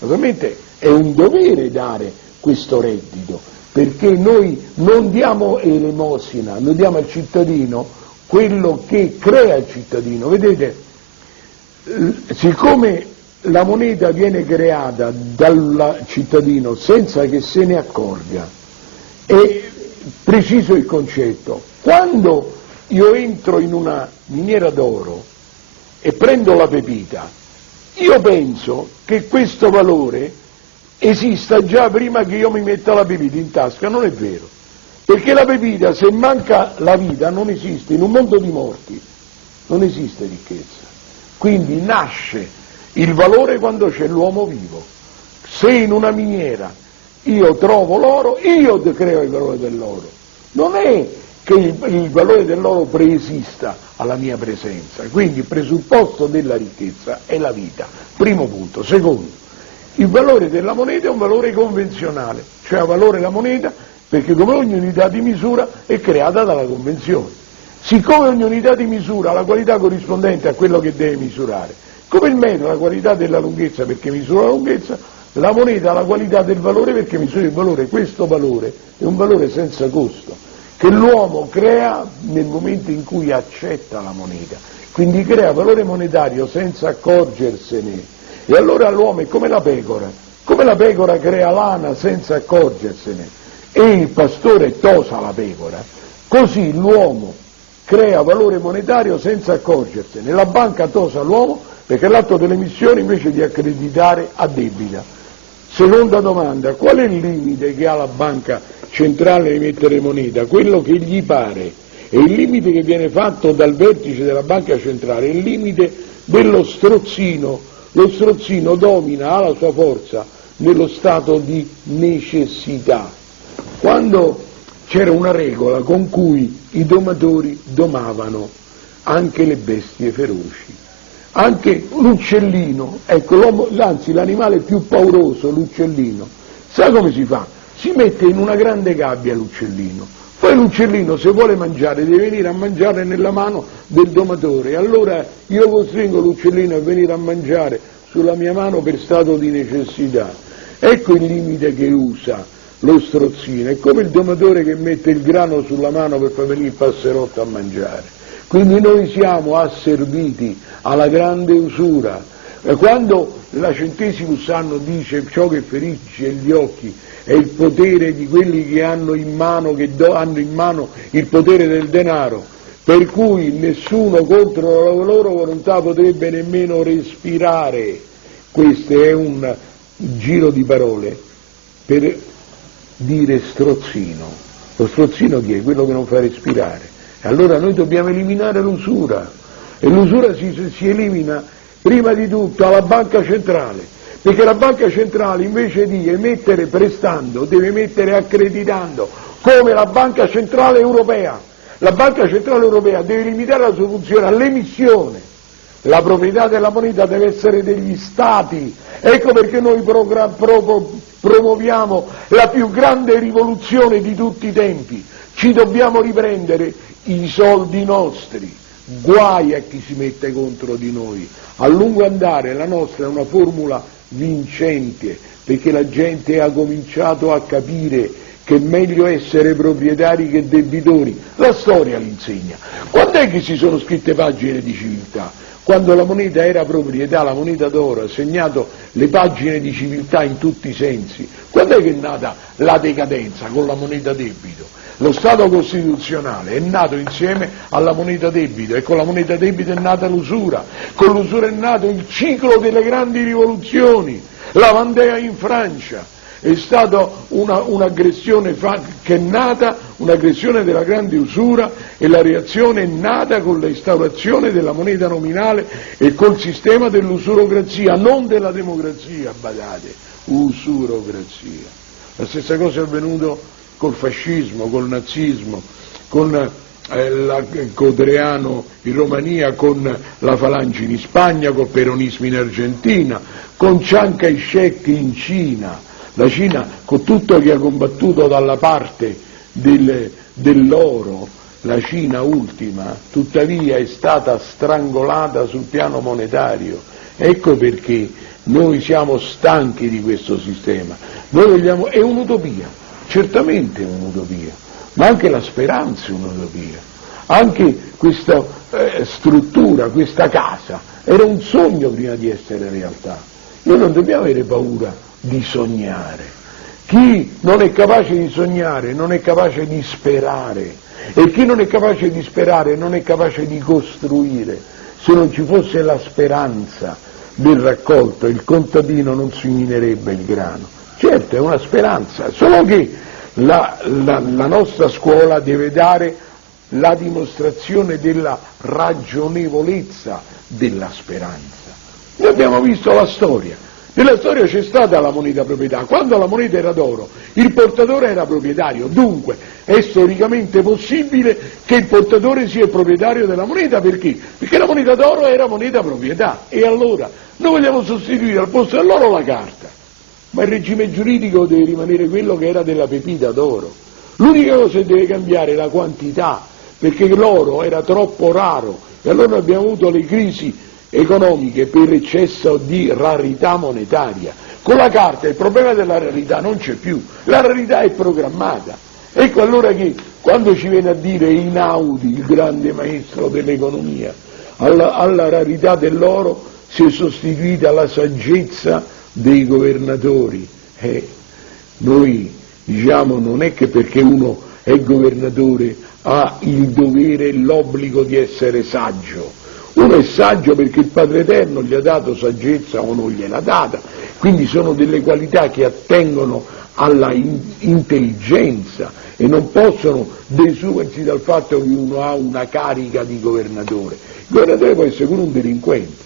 Naturalmente è un dovere dare questo reddito, perché noi non diamo elemosina, noi diamo al cittadino quello che crea il cittadino. Vedete, siccome la moneta viene creata dal cittadino senza che se ne accorga, è preciso il concetto. Quando io entro in una miniera d'oro e prendo la pepita, io penso che questo valore esista già prima che io mi metta la pepita in tasca. Non è vero, perché la pepita, se manca la vita, non esiste. In un mondo di morti non esiste ricchezza. Quindi nasce il valore quando c'è l'uomo vivo. Se in una miniera io trovo l'oro, io creo il valore dell'oro. Non è che il valore dell'oro preesista alla mia presenza. Quindi il presupposto della ricchezza è la vita. Primo punto. Secondo, il valore della moneta è un valore convenzionale, cioè ha valore la moneta perché come ogni unità di misura è creata dalla convenzione. Siccome ogni unità di misura ha la qualità corrispondente a quello che deve misurare, come il metro ha la qualità della lunghezza perché misura la lunghezza, la moneta ha la qualità del valore perché misura il valore. Questo valore è un valore senza costo, che l'uomo crea nel momento in cui accetta la moneta, quindi crea valore monetario senza accorgersene. E allora l'uomo è come la pecora crea lana senza accorgersene e il pastore tosa la pecora, così l'uomo crea valore monetario senza accorgersene, la banca tosa l'uomo perché l'atto dell'emissione invece di accreditare addebita. Seconda domanda, qual è il limite che ha la banca centrale di mettere moneta? Quello che gli pare, e il limite che viene fatto dal vertice della banca centrale è il limite dello strozzino. Lo strozzino domina, ha la sua forza nello stato di necessità. Quando c'era una regola con cui i domatori domavano anche le bestie feroci, anche l'uccellino, ecco, anzi l'animale più pauroso, l'uccellino, sa come si fa? Si mette in una grande gabbia l'uccellino, poi l'uccellino se vuole mangiare deve venire a mangiare nella mano del domatore, allora io costringo l'uccellino a venire a mangiare sulla mia mano per stato di necessità. Ecco il limite che usa lo strozzino, è come il domatore che mette il grano sulla mano per far venire il passerotto a mangiare. Quindi noi siamo asserviti alla grande usura. Quando la Centesimus Anno dice ciò che ferisce gli occhi è il potere di quelli che hanno in mano, hanno in mano il potere del denaro, per cui nessuno contro la loro volontà potrebbe nemmeno respirare. Questo è un giro di parole per dire strozzino. Lo strozzino chi è? Quello che non fa respirare. E allora noi dobbiamo eliminare l'usura, e l'usura si elimina prima di tutto alla banca centrale, perché la banca centrale invece di emettere prestando deve emettere accreditando, come la banca centrale europea. La banca centrale europea deve limitare la sua funzione all'emissione. La proprietà della moneta deve essere degli Stati. Ecco perché noi promuoviamo la più grande rivoluzione di tutti i tempi. Ci dobbiamo riprendere i soldi nostri. Guai a chi si mette contro di noi. A lungo andare la nostra è una formula vincente, perché la gente ha cominciato a capire che è meglio essere proprietari che debitori. La storia l'insegna. Quando è che si sono scritte pagine di civiltà? Quando la moneta era proprietà, la moneta d'oro ha segnato le pagine di civiltà in tutti i sensi. Quando è che è nata la decadenza? Con la moneta debito. Lo Stato costituzionale è nato insieme alla moneta debito e con la moneta debito è nata l'usura. Con l'usura è nato il ciclo delle grandi rivoluzioni. La Vendée in Francia è stata un'aggressione che è nata, un'aggressione della grande usura, e la reazione è nata con l'instaurazione della moneta nominale e col sistema dell'usurocrazia, non della democrazia, badate, usurocrazia. La stessa cosa è avvenuto col fascismo, col nazismo, con Codreano in Romania, con la Falange in Spagna, col peronismo in Argentina, con Chiang Kai-shek in Cina. La Cina, con tutto che ha combattuto dalla parte dell'oro, la Cina ultima, tuttavia è stata strangolata sul piano monetario Ecco perché noi siamo stanchi di questo sistema. Noi vogliamo, è un'utopia, certamente è un'utopia, ma anche la speranza è un'utopia. Anche questa struttura, questa casa, era un sogno prima di essere realtà. Noi non dobbiamo avere paura di sognare. Chi non è capace di sognare non è capace di sperare, e chi non è capace di sperare non è capace di costruire. Se non ci fosse la speranza del raccolto, il contadino non seminerebbe il grano. Certo, è una speranza, solo che la nostra scuola deve dare la dimostrazione della ragionevolezza della speranza. Noi abbiamo visto la storia. Nella storia c'è stata la moneta proprietà. Quando la moneta era d'oro, il portatore era proprietario, dunque è storicamente possibile che il portatore sia il proprietario della moneta. Perché? Perché la moneta d'oro era moneta proprietà, e allora noi vogliamo sostituire al posto dell'oro la carta, ma il regime giuridico deve rimanere quello che era della pepita d'oro. L'unica cosa che deve cambiare è la quantità, perché l'oro era troppo raro, e allora abbiamo avuto le crisi economiche per eccesso di rarità monetaria. Con la carta il problema della rarità non c'è più, la rarità è programmata. Ecco allora che quando ci viene a dire Einaudi, il grande maestro dell'economia, alla rarità dell'oro si è sostituita la saggezza dei governatori. Noi diciamo, non è che perché uno è governatore ha il dovere e l'obbligo di essere saggio. Uno è saggio perché il Padre Eterno gli ha dato saggezza o non gliel'ha data, quindi sono delle qualità che attengono alla intelligenza e non possono desumersi dal fatto che uno ha una carica di governatore. Il governatore può essere pure un delinquente,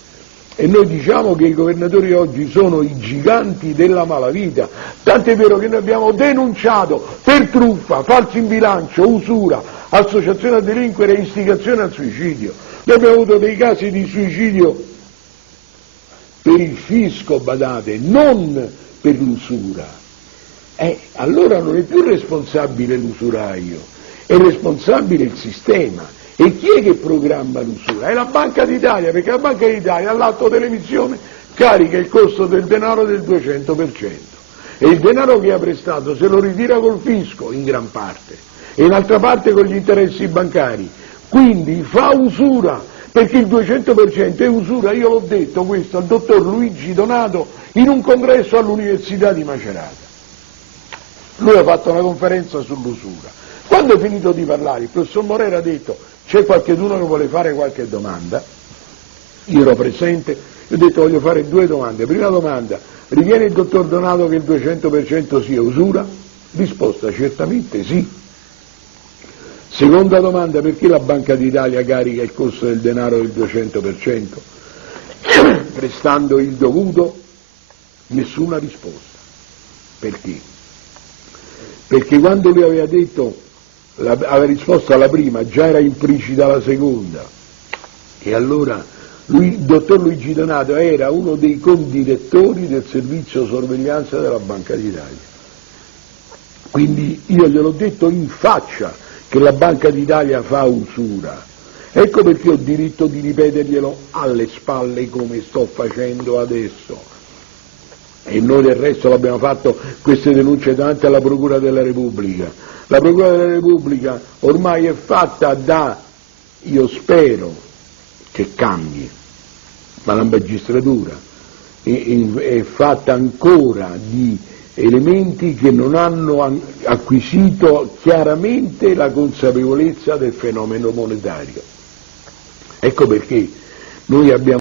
e noi diciamo che i governatori oggi sono i giganti della malavita, tant'è vero che noi abbiamo denunciato per truffa, falso in bilancio, usura, associazione a delinquere e istigazione al suicidio. Noi abbiamo avuto dei casi di suicidio per il fisco, badate, non per l'usura. Allora non è più responsabile l'usuraio, è responsabile il sistema. E chi è che programma l'usura? È la Banca d'Italia, perché la Banca d'Italia all'atto dell'emissione carica il costo del denaro del 200%, e il denaro che ha prestato se lo ritira col fisco in gran parte, e in altra parte con gli interessi bancari. Quindi fa usura, perché il 200% è usura. Io l'ho detto questo al dottor Luigi Donato in un congresso all'Università di Macerata. Lui ha fatto una conferenza sull'usura. Quando è finito di parlare, il professor Morera ha detto: c'è qualcuno che vuole fare qualche domanda? Io ero presente, ho detto: voglio fare due domande. Prima domanda: ritiene il dottor Donato che il 200% sia usura? Risposta: certamente sì. Seconda domanda: perché la Banca d'Italia carica il costo del denaro del 200%? Prestando il dovuto? Nessuna risposta. Perché? Perché quando lui aveva detto, aveva risposto alla prima, già era implicita la seconda. E allora il dottor Luigi Donato era uno dei condirettori del servizio sorveglianza della Banca d'Italia. Quindi io gliel'ho detto in faccia che la Banca d'Italia fa usura. Ecco perché ho diritto di ripeterglielo alle spalle come sto facendo adesso. E noi del resto l'abbiamo fatto queste denunce davanti alla Procura della Repubblica. La Procura della Repubblica ormai è fatta io spero che cambi, ma la magistratura è fatta ancora di elementi che non hanno acquisito chiaramente la consapevolezza del fenomeno monetario. Ecco perché noi abbiamo